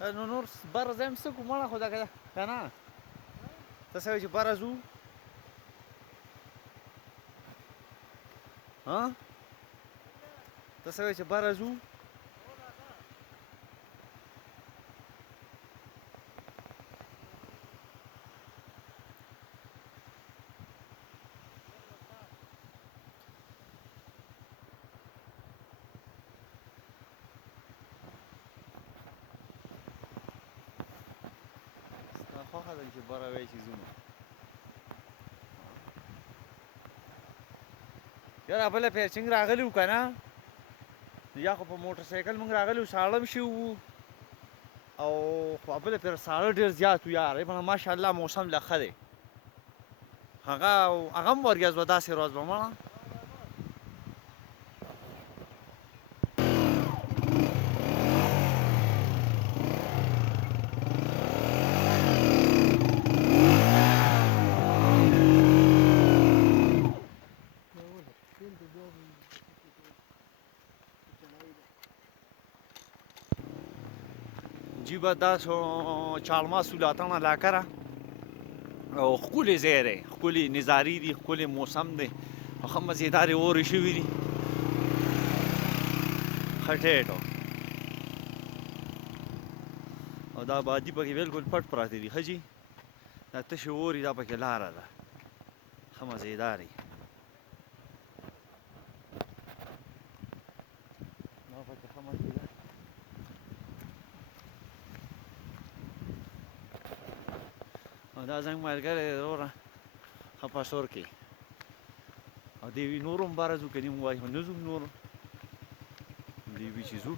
نو نور بره ځایم څه کوو مړه خو دا که نه ته څه وایې چې بره ځو ته څه وایې چې بره ځو ستا خوښه ده چې بره وایې چې ځو نو یاره بله پیرچنګ راغلی وو که نه یا خو په موټر سایکل موږ راغلي وو ساړه هم شوي وو او خو بله پیر ساړه ډېر زیات وو یاره مړه ماشاءالله موسم لا ښه دی هغه هم ورګاز وه داسې ورځ به مړه جیبه دا چالماس ولاتڼ علاقه ده او ښکلی ځای دی ښکلي نظارې دي ښکلی موسم دی او ښه مزېدارې اورې شوي دي ښه ټیټ او دا بادي پکې بلکل پټ پراته دي ښه جي دا تشې اورې دا پکې لاره ده ښه مزېدارې دا پکې ښه مزې ده او دا زنګ ملګری دی وروره ښه پسور کوي او دی وي نور هم باره ځو که نه موږ وایو نه ځو نور دی وي چې ځو